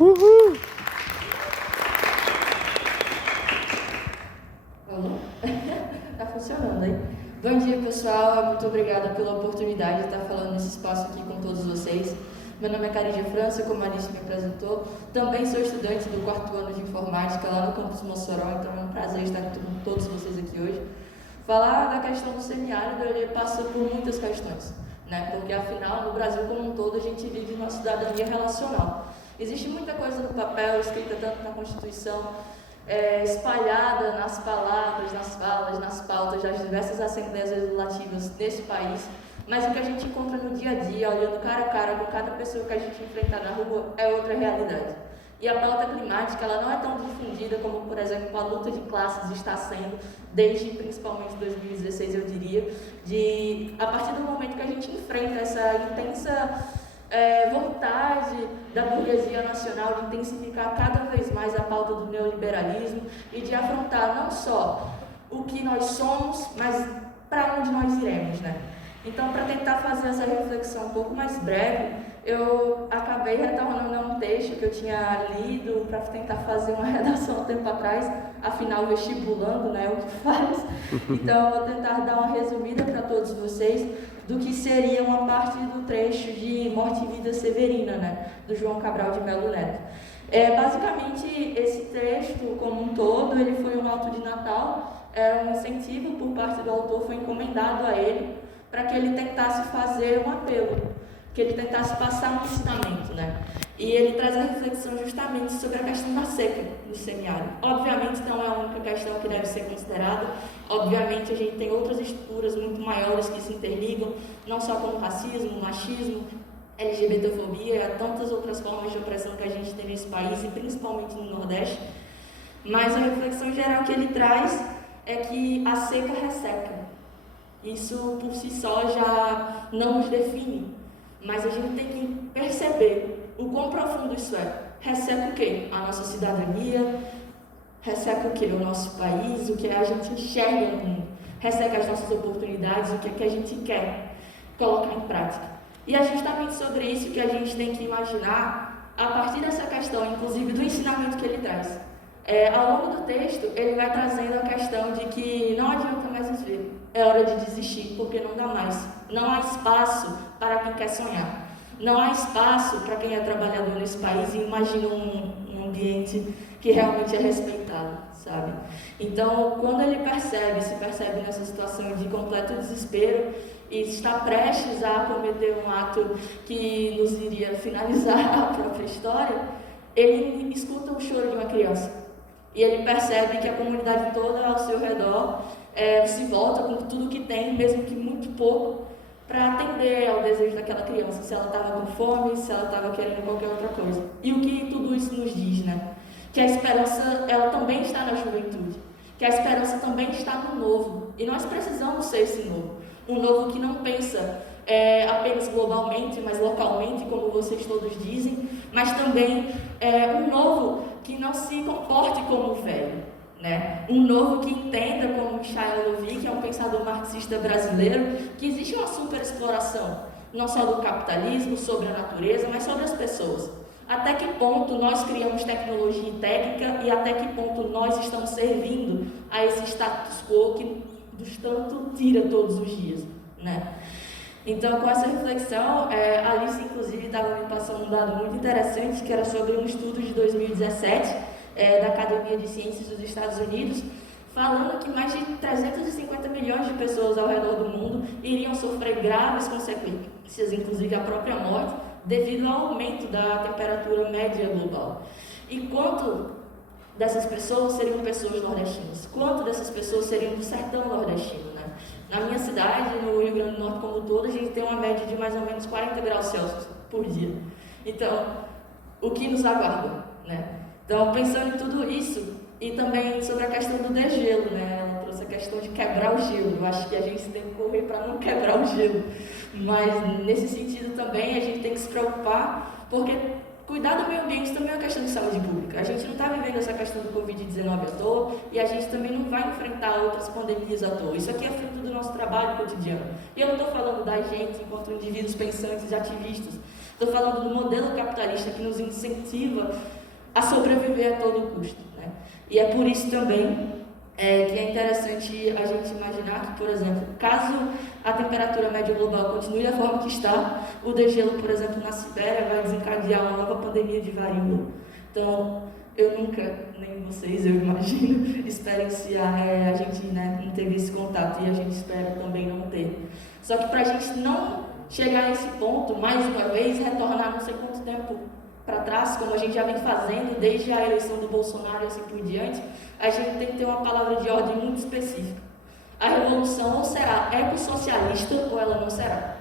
Uhul! Alô? Tá funcionando aí. Bom dia, pessoal. Muito obrigada pela oportunidade de estar falando nesse espaço aqui com todos vocês. Meu nome é Carídia França, como a Alice me apresentou. Também sou estudante do 4º ano de informática lá no campus Mossoró, então é um prazer estar com todos vocês aqui hoje. Falar da questão do semiárido, ele passa por muitas questões, né? Porque afinal, no Brasil como um todo, a gente vive uma cidadania relacional. Existe muita coisa no papel, escrita tanto na Constituição, espalhada nas palavras, nas falas, nas pautas das diversas assembleias legislativas desse país, mas o que a gente encontra no dia a dia, olhando cara a cara com cada pessoa que a gente enfrenta na rua, é outra realidade. E a pauta climática, ela não é tão difundida como, por exemplo, a luta de classes está sendo, desde principalmente 2016, eu diria, a partir do momento que a gente enfrenta essa intensa vontade da burguesia nacional de intensificar cada vez mais a pauta do neoliberalismo e de afrontar não só o que nós somos, mas para onde nós iremos, né? Então, para tentar fazer essa reflexão um pouco mais breve, eu acabei retornando a um texto que eu tinha lido para tentar fazer uma redação um tempo atrás, afinal, vestibulando, né, o que faz. Então, eu vou tentar dar uma resumida para todos vocês do que seria uma parte do trecho de Morte e Vida Severina, né, do João Cabral de Melo Neto. Basicamente, esse texto, como um todo, ele foi um auto de Natal, era um incentivo por parte do autor, foi encomendado a ele, para que ele tentasse fazer um apelo, que ele tentasse passar um ensinamento, né? E ele traz a reflexão justamente sobre a questão da seca no semiárido. Obviamente não é a única questão que deve ser considerada, obviamente a gente tem outras estruturas muito maiores que se interligam, não só com o racismo, o machismo, LGBTfobia e tantas outras formas de opressão que a gente tem nesse país, e principalmente no Nordeste, mas a reflexão geral que ele traz é que a seca resseca. Isso por si só já não nos define, mas a gente tem que perceber o quão profundo isso é. Resseca o quê? A nossa cidadania, resseca o quê? O nosso país, o que a gente enxerga no mundo, resseca as nossas oportunidades, o que a gente quer colocar em prática. E é justamente sobre isso que a gente tem que imaginar a partir dessa questão, inclusive do ensinamento que ele traz. Ao longo do texto, ele vai trazendo a questão de que não adianta mais viver, é hora de desistir, porque não dá mais. Não há espaço para quem quer sonhar. Não há espaço para quem é trabalhador nesse país e imagina um ambiente que realmente é respeitado, sabe? Então, quando ele se percebe nessa situação de completo desespero e está prestes a cometer um ato que nos iria finalizar a própria história, ele escuta o choro de uma criança. E ele percebe que a comunidade toda ao seu redor se volta com tudo que tem, mesmo que muito pouco, para atender ao desejo daquela criança, se ela estava com fome, se ela estava querendo qualquer outra coisa. E o que tudo isso nos diz, né? Que a esperança, ela também está na juventude, que a esperança também está no novo, e nós precisamos ser esse novo, um novo que não pensa apenas globalmente, mas localmente, como vocês todos dizem, mas também um novo que não se comporte como o velho, né? Um novo que entenda, como Michel Louvi, que é um pensador marxista brasileiro, que existe uma superexploração, não só do capitalismo, sobre a natureza, mas sobre as pessoas. Até que ponto nós criamos tecnologia e técnica e até que ponto nós estamos servindo a esse status quo que nos tanto tira todos os dias, né? Então, com essa reflexão, a Alice, inclusive, estava me passando um dado muito interessante, que era sobre um estudo de 2017 da Academia de Ciências dos Estados Unidos, falando que mais de 350 milhões de pessoas ao redor do mundo iriam sofrer graves consequências, inclusive a própria morte, devido ao aumento da temperatura média global. E quanto dessas pessoas seriam pessoas nordestinas? Quanto dessas pessoas seriam do sertão nordestino, né? Na minha cidade, no Rio Grande do Norte como um todo, a gente tem uma média de mais ou menos 40 graus Celsius por dia. Então, o que nos aguarda, né? Então, pensando em tudo isso, e também sobre a questão do degelo, né? Ela trouxe a questão de quebrar o gelo. Eu acho que a gente tem que correr para não quebrar o gelo. Mas, nesse sentido também, a gente tem que se preocupar, porque cuidar do meio ambiente também é uma questão de saúde pública. A gente não está vivendo essa questão do Covid-19 à toa e a gente também não vai enfrentar outras pandemias à toa. Isso aqui é fruto do nosso trabalho cotidiano. E eu não estou falando da gente enquanto indivíduos pensantes e ativistas, Estou falando do modelo capitalista que nos incentiva a sobreviver a todo custo, né? E é por isso também que é interessante a gente imaginar que, por exemplo, caso a temperatura média global continue da forma que está, o degelo, por exemplo, na Sibéria vai desencadear uma nova pandemia de varíola. Então, eu nunca, nem vocês, eu imagino, experienciar, a gente, né, não teve esse contato e a gente espera também não ter. Só que para a gente não chegar a esse ponto, mais uma vez, retornar não sei quanto tempo para trás, como a gente já vem fazendo desde a eleição do Bolsonaro e assim por diante, a gente tem que ter uma palavra de ordem muito específica. A revolução ou será ecossocialista ou ela não será.